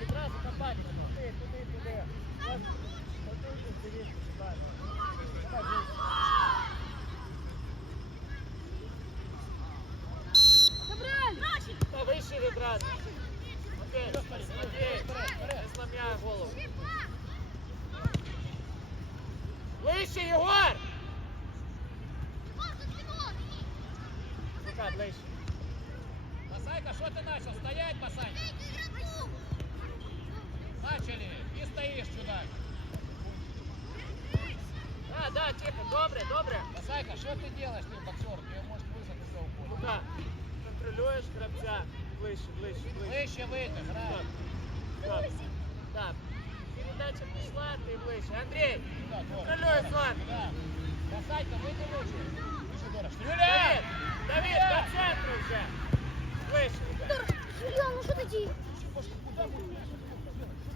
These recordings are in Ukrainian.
відразу компанію. Туди, туди, туди. Ось, дивіться, шукай. Давай, ближче. Та вище відразу. Окей, Матвій, не зламляй голову. Ближче, Єгор! Лука, ближче. Масайка, что ты начал? Стоять, Масайка! Начали! И стоишь, чудак! А, да, тихо, добре, добре. Масайка, что ты делаешь, ты боксер? Ты можешь вызвать из этого поля. Лука, контролюєш гравця. Ближче, ближче, ближче. Выше выйди, грай! Так, так. Передача пішла, ти ближче. Андрій, Да, вот. контролюй злат. Да. Масайка, выйди выше! Выше, Дора. Давид, Стреляй! Давид, до центру вже. Ближче. Илья, ну что ты делаешь? Куда будешь?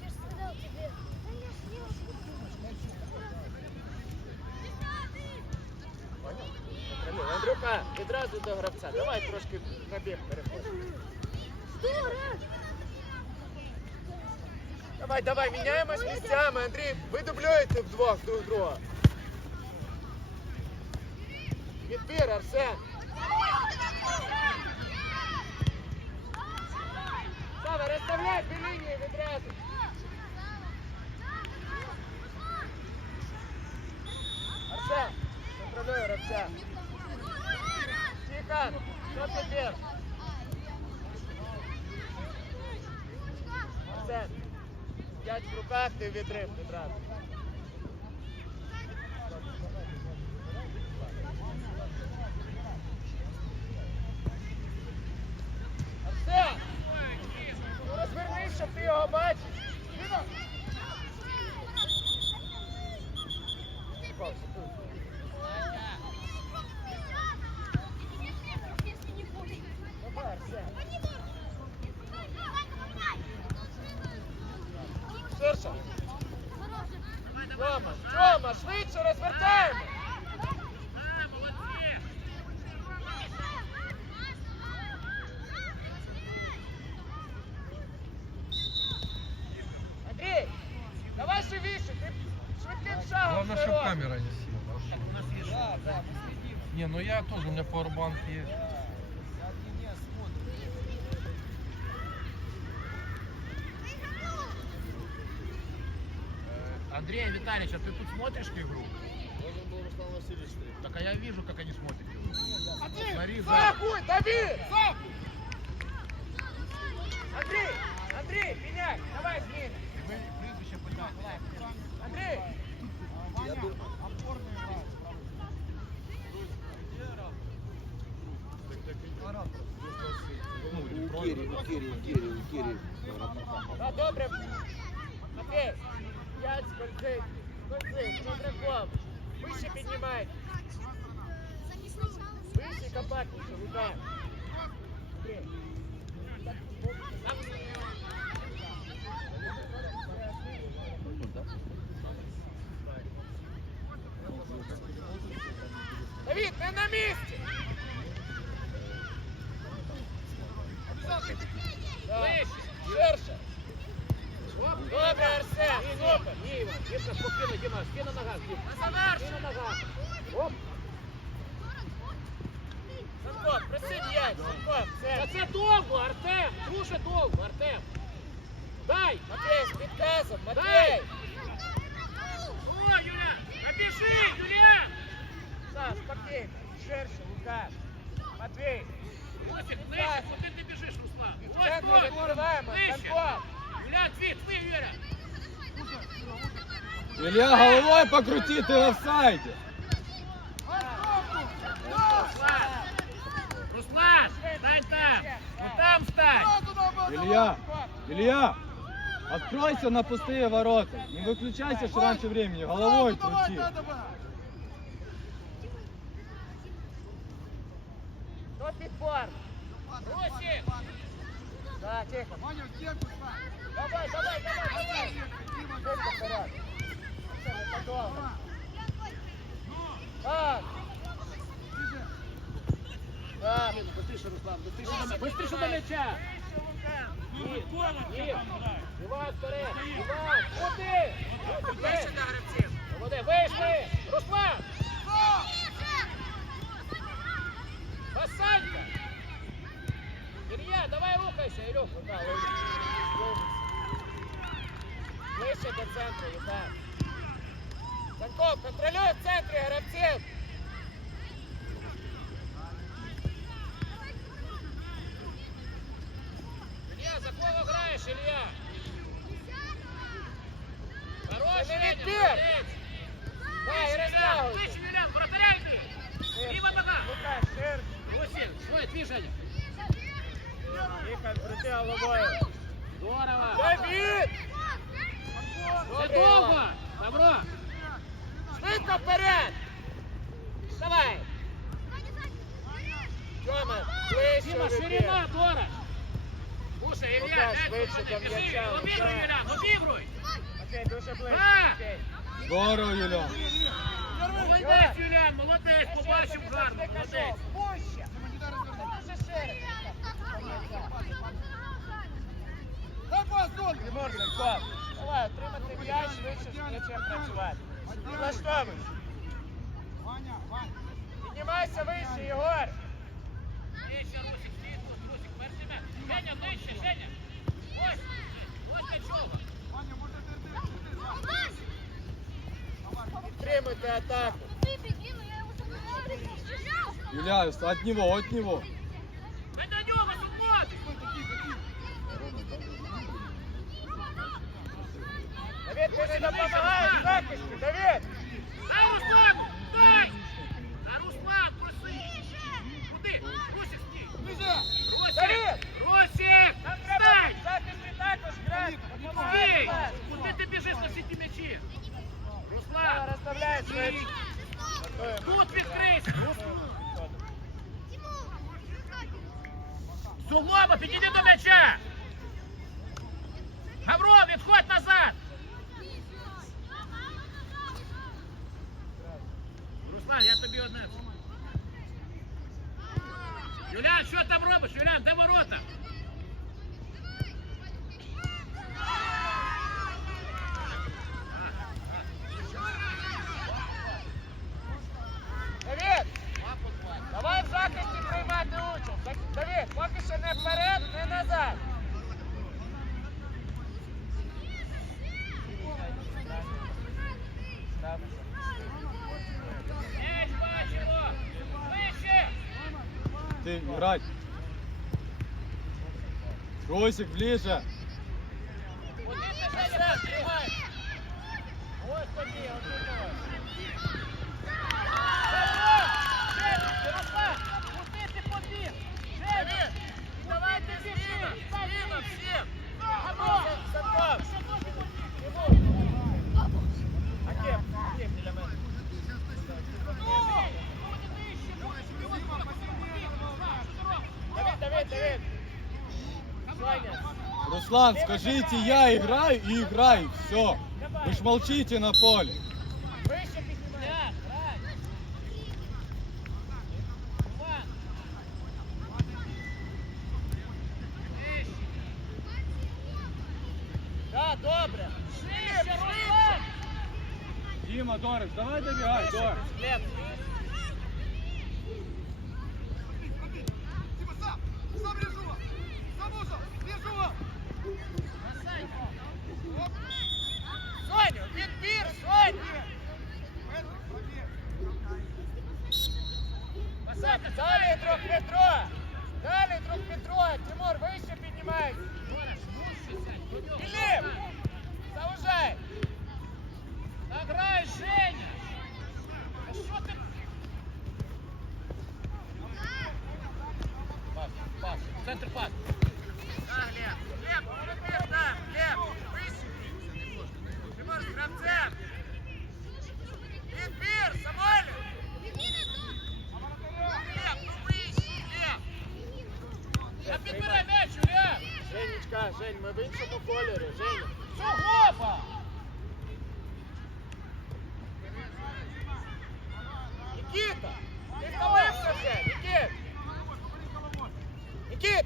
Я же сказал тебе. Да я ж делал, Контролюй. Андрюха, відразу до гравця. Давай трошки на біг переходимо. Что, Рад? Давай, давай, міняємось місцями, Андрій. Ви дублюєте вдвох друг друга. Відбір, Арсен. П'ять в руках, ти відрив відразу. Арсен! Ну розвернись, щоб ти його бачиш. Не, ну я тоже, у меня пауэрбанк есть. Э, Андрей Витальевич, а ты тут смотришь игру? Должен был Руслан Васильевич. Так а я вижу, как они смотрят игру. Смотри, за... Захуй, Давид! Андрей, Андрей, меняй, давай питання. Андрей, Я думаю, У Кири, у Кири, у Кири, у Кири. да добре. Матвей, п'ять скользить, скользить, Чудраков. Вище піднімай, вище компактніше, Лука. Андрій. Давид, не на місці! Добре, Арсен, супер. Ні, Іван, Дімка, спокійно, Артем, дуже довго, Артем. Дай. Матвей, з підказом. Матвей. О, Юля, напиши, Юля. Саш, спокійно, ширше, Лука. Матвей, Осик, ближче, куди ти біжиш, Руслан? в Ось центрі тут. відкриваємо, Ближче. Санков. Юля, твій, твій, Юля. Илья, головой покрути, ты в офсайде. Руслан, Руслан, стань там. Ну там стань. Илья, Илья, откройся на пустые ворота. Не выключайся ж раньше времени, головой крути. До підбор. Осик. Да, тихо. Давай, давай, давай, давай. Швидко вперед. Це не подолго. Так. Так. Быстріше, Руслан, быстріше до м'яча. Быстріше до м'яча. Ні, ні. Іван вперед. Іван, куди? Вище до гравців. Молоде, вийшли. Руслан. Басанька. Илья, давай рухайся, Ілюх. Да, Ближче до центру, Іван. Санков, контролюй в центрі гравців. Илья, за кого граєш, Илья? Хорош, Це не Леня, відбір. молодець. Да, і розтягуйся. Вище, Илья, вратаря йди. Ліва нога. Лукаш, шир. Свой движение. Тихо, крути головою. Здорово. Давид! Все довго. Добро. Швидко вперед! Давай! Тьома, ближче Дима, увійди. ширина, Дора. Слушай, Илья, дай м'яча, Обігруй. Илья, обігруй. Окей, дуже. Окей. Здорово, Юля. Молодець, Юліан, молодець, побачив гарно, молодець. Піднімайся вище, Єгор. Підтримуйте атаку. От него, от него. Ми до нього, супоти. Давид, ти допомагаєш в захисті, Давид! Дай Руслану, дай. На Руслан, проси. Куди? Русик, стій. Русик, Русик, в захисті також грати. Стій. Куди ти біжиш на всі ті м'ячі? Руслан, розставляй. Готуємо. тут відкрийся. Суглоба, підійди до м'яча. Гавров, відходь назад. Руслан, я тобі одне. Юлян, що там робиш? Юлян, де ворота? Давид! Давай в захисті приймати участь. Так, Давид, поки що не вперед, не назад. М'яч бачимо. Вище. Ты играть. Росик, ближе. Куди ти Женя, тримай? Ось тобі, отримуй. Ти побіг? Женя, давайте зміна, зміна всім. Санков! Аким, Руслан, скажите, я играю и играю. Все. Вы ж молчите на поле. Да, добре. Дима, Дорис, давай добегай, Дорис.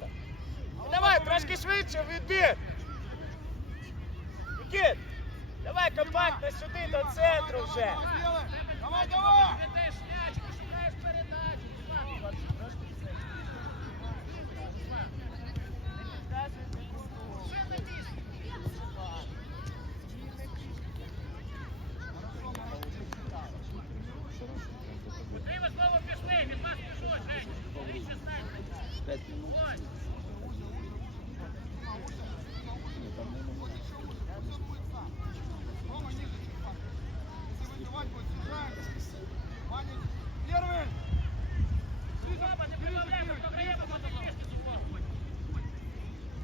Микита. Давай, трошки швидше, відбір. Микит, давай компактно сюди, до центру вже. Давай, давай! Куди ви знову пішли? Від вас пішов, Жень. Дивіться, знаєте. 5 минут.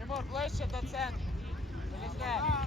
Тимур, ближче до центру. Залізне.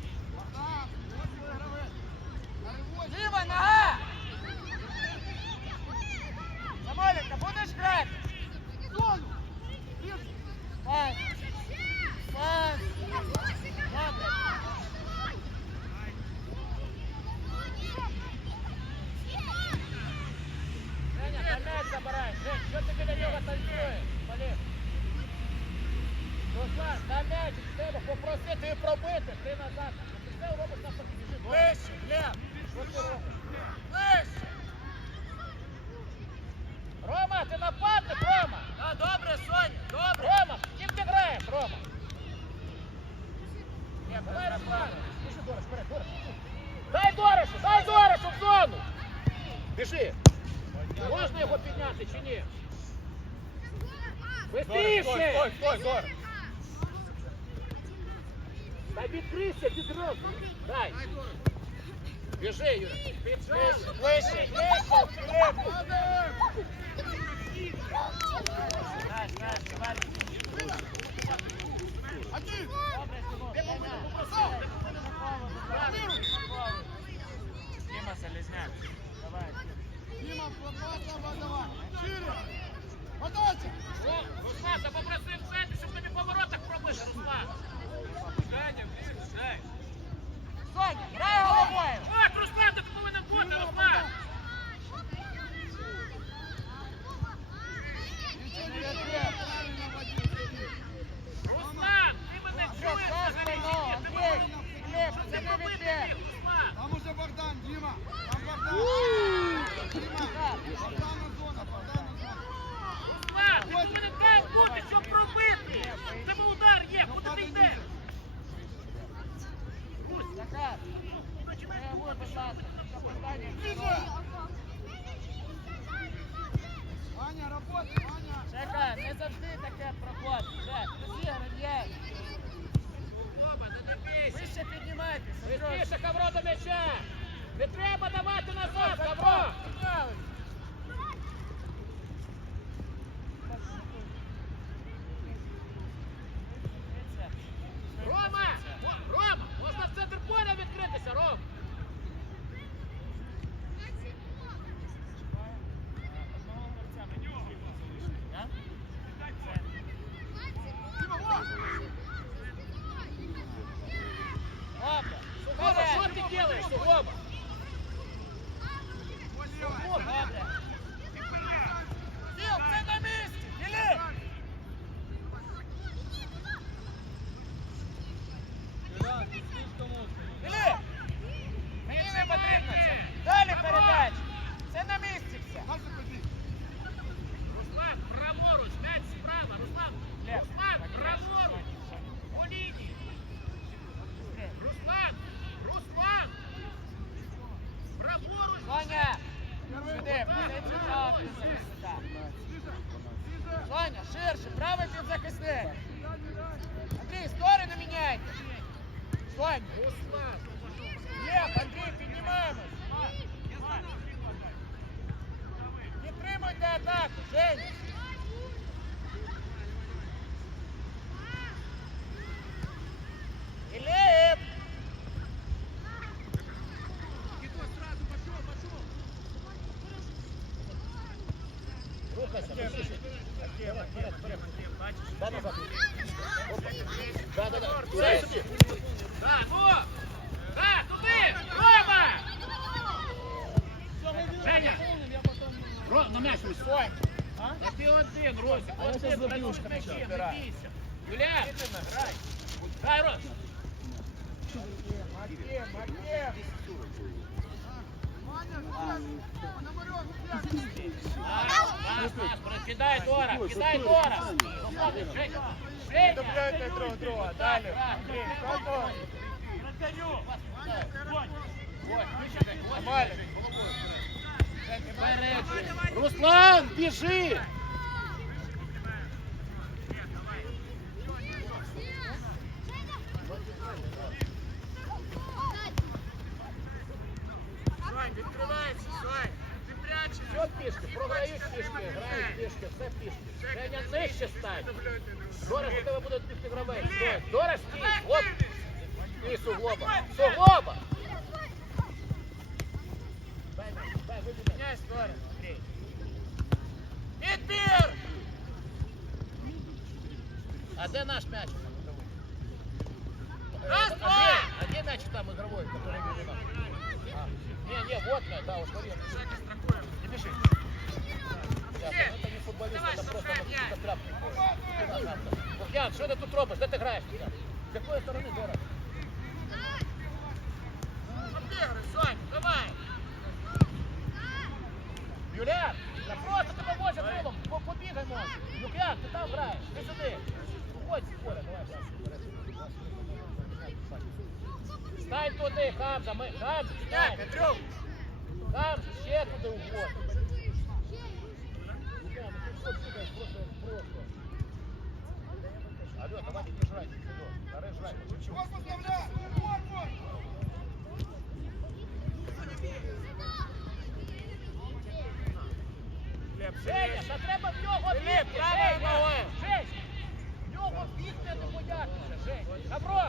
Саня, ширше, правий підзахисник. Андрій, сторону міняйте. Соня. Лев, Андрій, піднімаємось. Не тримуйте атаку, Женя. На м'яч Ой! Та ти один, Росик, один, дай не бійся. Юля, грай. Грай, Рос. Макем, Макем. Наш, наш, кидай Дора, кидай Дора. Женя. Женя. Друг друга, далі. Руслан, біжи. Сань, відкривається, Сань. Ти прячешся. Все пішки, програють пішки, грають пішки, все пішки. Женя нижче стань. Дора, у тебе буде пішки гравець. Стой. Дора, стій. Оп. І суглоба. Суглоба. Дай м'яч, дай, вибігай. Міняй сторону, Андрій. Відбір! А де наш м'яч? Раз, А два! где, а где мяч там игровой, который не виноват? А, не, не, вот мяч, да, вот смотри. Не бежи Бля, ну это не футболист, это просто ну, какие-то тряпки. Лукьян, что ты тут робишь? Де ти граєш? Лукьян? З якої сторони, Дора? Обігри, Сонь, давай! Юлян, я просто тебе возять рулом, по- побігай може. Лук'ян, ти там граєш, ти сюди. Уходь з поля, давай, Саша, вперед. Стань туди, Хамза, ми, Хамза, Міняй, стань. Петрюк! Хамза, ще туди уходь. Ти що бігаєш просто, просто. Алло, давай не жрай, алло, давай. Чего поставляй? Корпус! Глеб, Женя, та треба в нього бігти, Женя! Жень, в нього бігти не боятися, Жень. Добро,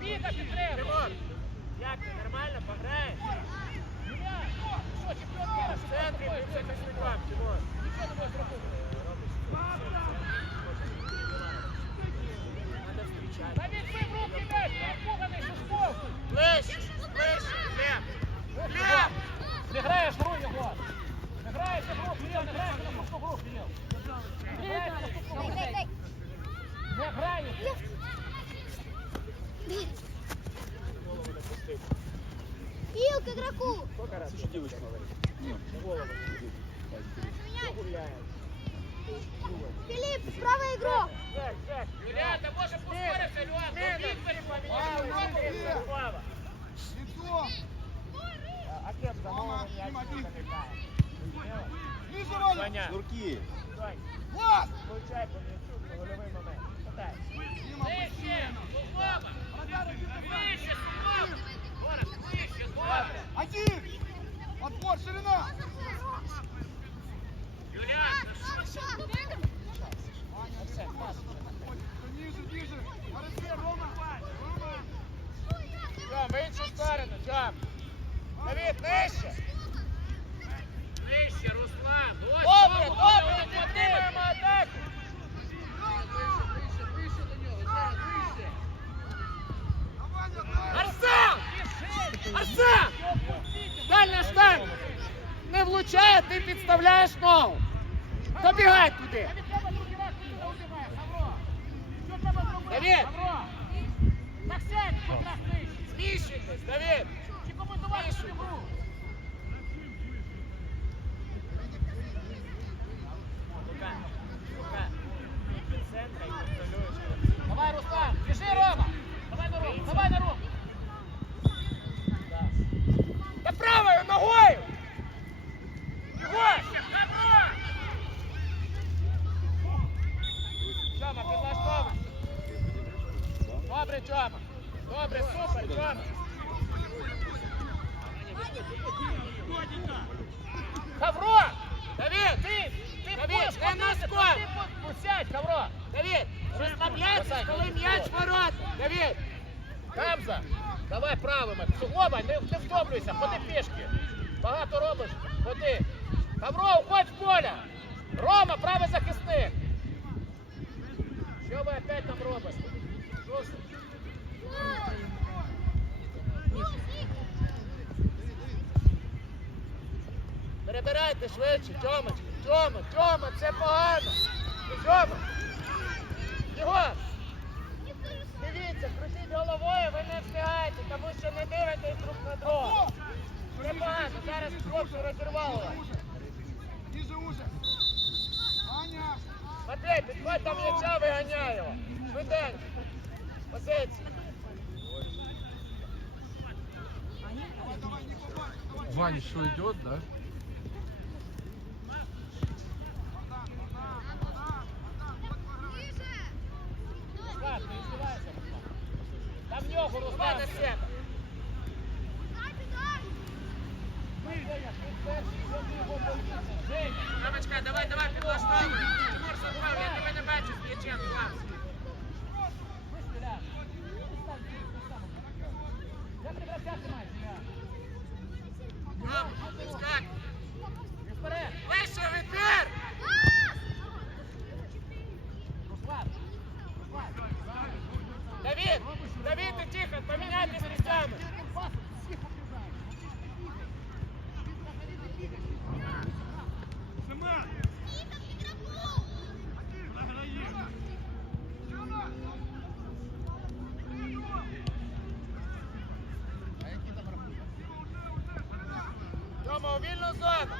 бігати треба. Як ти, нормально пограєш? Юля, що, чемпіон міра, що ти ти не будеш робити. Надо встречать. Та візьми в руки м'яч, Хамза, давай правими. Суглоба, не, не втомлюйся, ходи пішки. Багато робиш, ходи. Хавро, уходь в поле. Рома, правий захисник. Що ви опять там робите? Що перебирайте швидше, Тьомочка. Тьома, Тьома, це погано. Тьома. Крутіть головою, ви не встигаєте, тому що не дивитесь друг на друга. Це погано, зараз хлопці розірвало! Матвій, підходь до м'яча, виганяй його. Швиденько. Позиції. Ваня что идет, да? Руслан, не издевайся, Руслан. Там в нього, Руслан. на себе. Ромочка, давай, давай, підлаштовуй. Тимур забрав, я тебе не бачу з м'ячем, клас. Я превратятся, мать, я. Рома, скак. Не вперед. Вище, витер. Руслан. Руслан. Давид, Давид и Тихон, поменяйтесь местами. Сама. Тьома, у